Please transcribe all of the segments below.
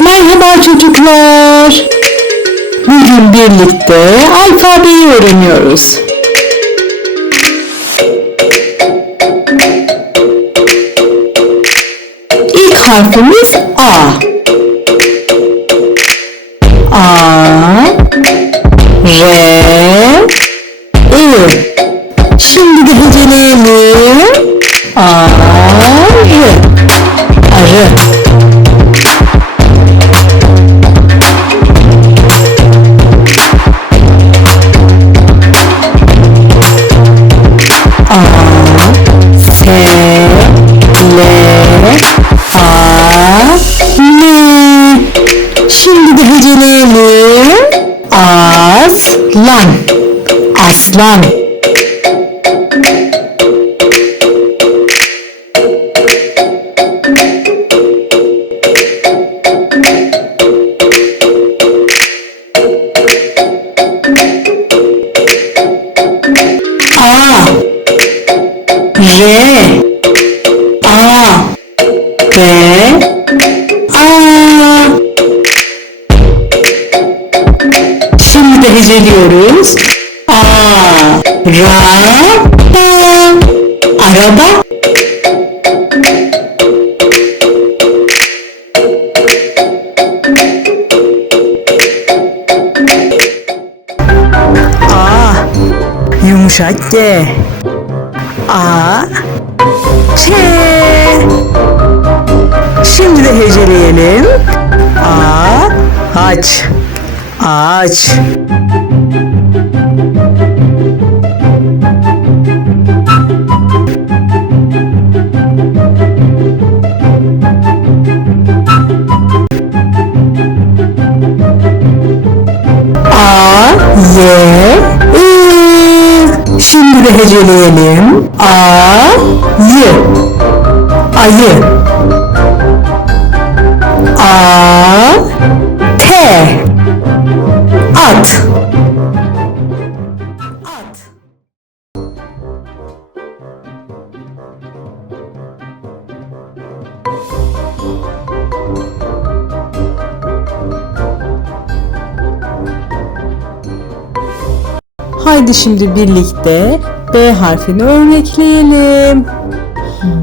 Merhaba çocuklar. Bugün birlikte alfabeyi öğreniyoruz. İlk harfimiz A. A Lan aslan A R Ra araba A yumuşak G A Ç Şimdi de heceleyelim. A aç. Ağaç. heceleyelim. A, y. Ayı. A, t. At. At. Haydi şimdi birlikte B harfini örnekleyelim.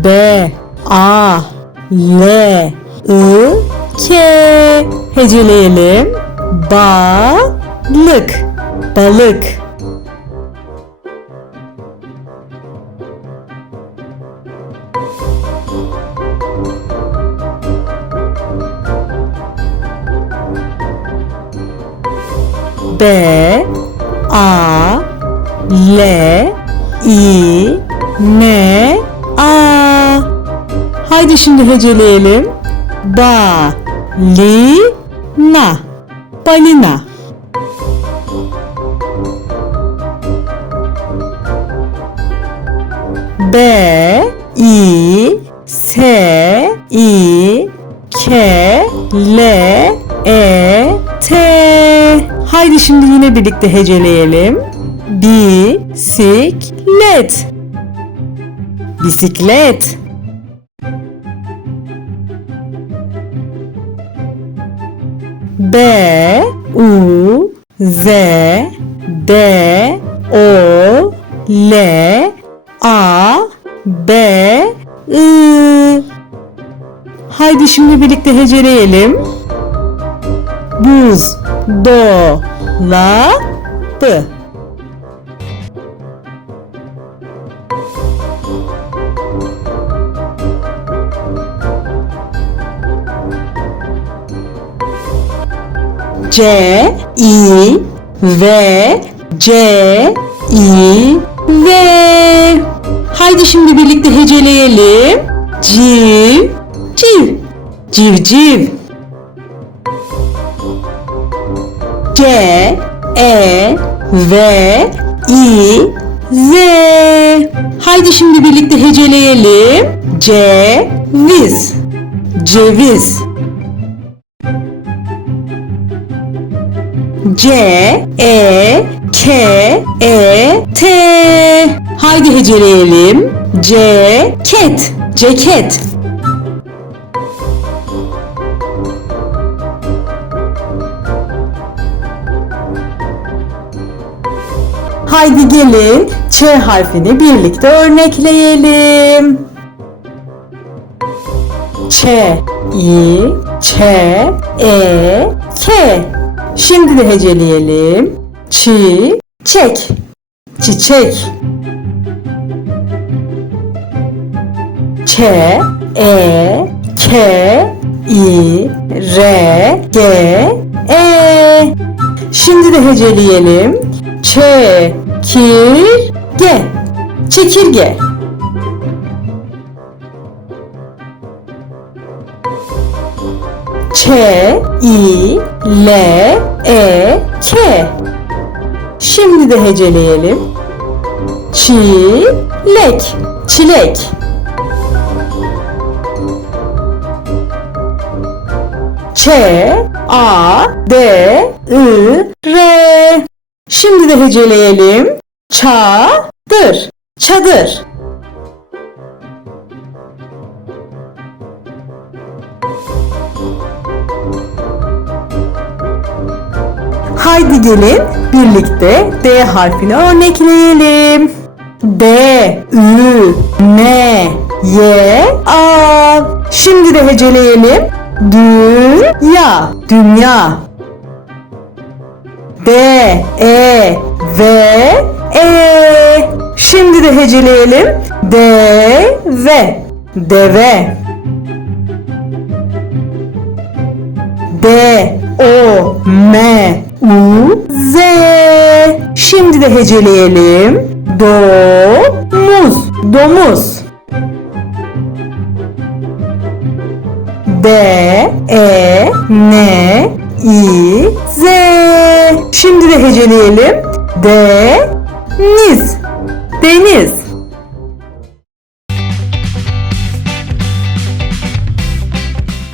B, A, L, I, K. Heceleyelim. Balık, balık. B, A, A. Haydi şimdi heceleyelim. Ba. Li. Na. Balina. B. I. S. I. K. L. E. T. Haydi şimdi yine birlikte heceleyelim. Bisiklet. Bisiklet. B U Z D O L A B I Haydi şimdi birlikte heceleyelim. Buz do la bı C I V C I V Haydi şimdi birlikte heceleyelim. Civ civ civciv C E V I Z Haydi şimdi birlikte heceleyelim. C viz ceviz C, E, K, E, T. Haydi heceleyelim. C, ket, ceket. Haydi gelin Ç harfini birlikte örnekleyelim. Ç, İ, Ç, E, K. Şimdi de heceleyelim. Çi, çek, çiçek. Ç, e, k, i, r, g, e. Şimdi de heceleyelim. Ç, kir, ge. Çekirge. Ç i L E K Şimdi de heceleyelim. Çilek, çilek. Ç A D I R Şimdi de heceleyelim. Çadır, çadır. Haydi gelin birlikte D harfini örnekleyelim. D, Ü, N, Y, A. Şimdi de heceleyelim. Dünya, dünya. D, E, V, E. Şimdi de heceleyelim. D, V, deve. D, O, M, U, Z. Şimdi de heceleyelim. Do, muz, domuz. D, E, N, İ, Z. Şimdi de heceleyelim. D, niz, deniz.